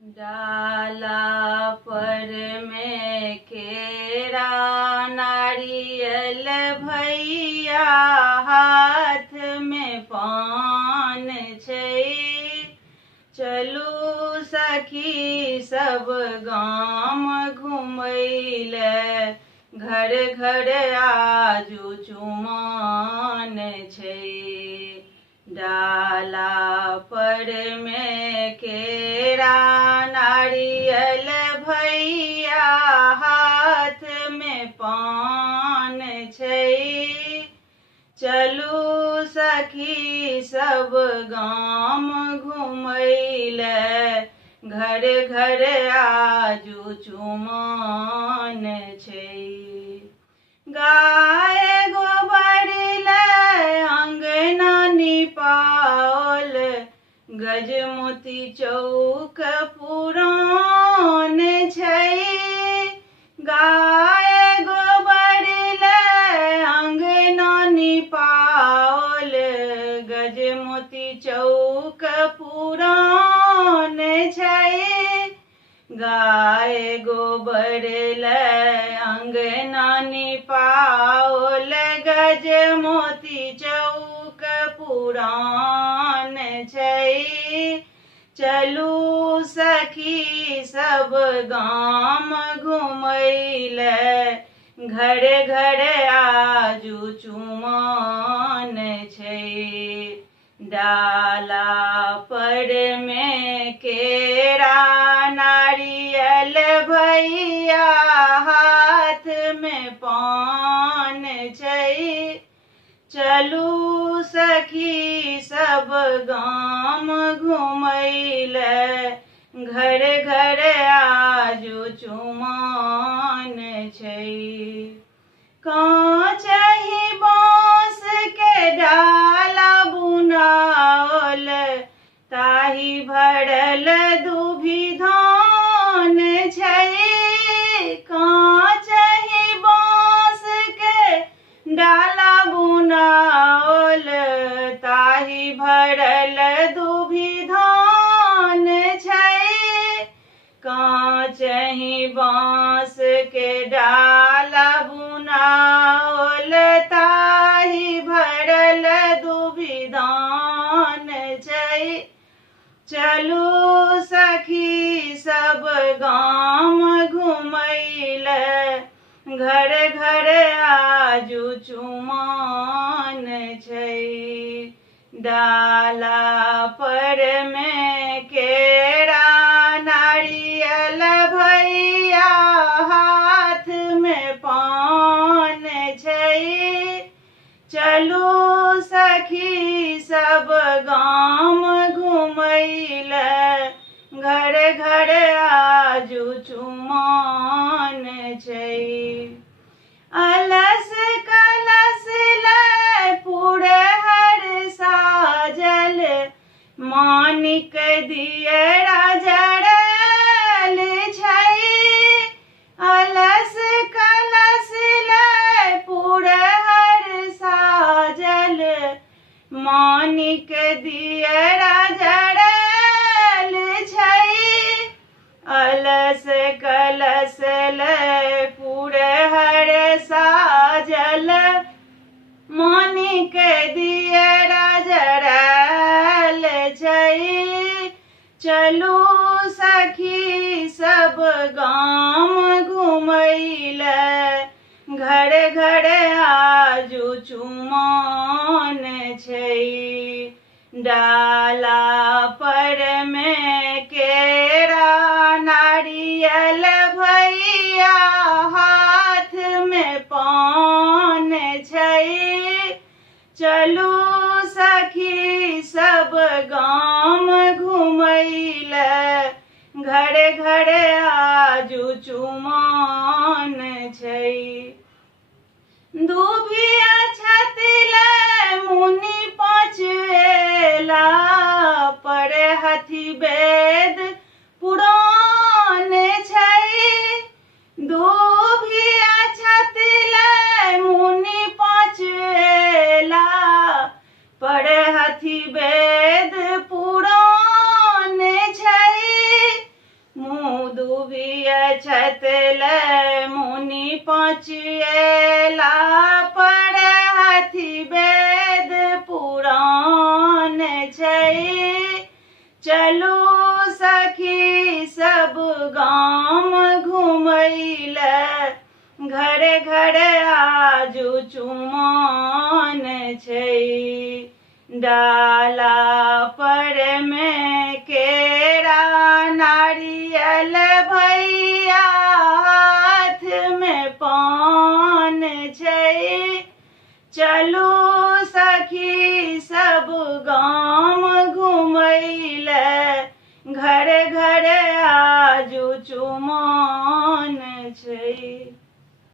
डाला पर में केरा नारियल भैया हाथ में पान छै। चलू सखी सब गाम घुमैले घर घर आजू चुमान छै। डाला पर में केरा नारियल भैया हाथ में पान छै। चलू सखी सब गाम घुमैले घर घर आजू चुमान छै। गाय गोबर ले अंगना निपाओल गजमोती चौक पुरान छै। गाय गोबर ले अंगना निपाओल गजमोती चौक पुरान छै। गाय गोबर ले अंगना निपाओल गजमोती चौक पुरान छै। चलू सखी सब गाम घुमैले घर घर आजू चुमान छै। डाला पर में केरा नारियल भैया हाथ में पान छै। चलू सखी सब गाम घुमैले घर घर आजू चुमान छै। कांचहि बाँस के डाला बुनाओल ताही भरल दुभि धान छै। कांचहि बाँस के डाला बुनाओल ताही भरल दुभि धान छै। कांचहि बाँस के डाला बुनाओल ताही भरल दुभि धान छै। चलू सखी सब गाम घुमैले घर घर आजू चुमान छै। डाला पर में केरा नारियल भैया हाथ में पान छै। चलू सखी सब गाम घुमैले घर घर आजू चुमान छै। अलस कलश ले पुरहर साजल मानिक दियरा जड़ल छै। अलस कलश ले पुरहर साजल मानिक दियरा जड़ल छै। अलस कलश ले पुरहर साजल मानिक दियरा जड़ल छै। चलू सखी सब गाम घुमैले घर घर आजू चुमान छै। डाला पर में केरा नारियल भैया हाथ में पान छै। चलू सखी सब गाम घुमैले घर घर आजू चुमान छै। दुभिया छतिले मुनि पचेला पर हथि वेद पुराण छै। दुभिया छतिले मुनि पचेला पर हथि वेद पुराण छै। गाम घुमैले घरे घरे आजू चुमान छै। डाला पर में केरा नारियल भैया हाथ में पान छै। चलू सखी सब गाम घुमैले घरे घरे आजू चुमान छै।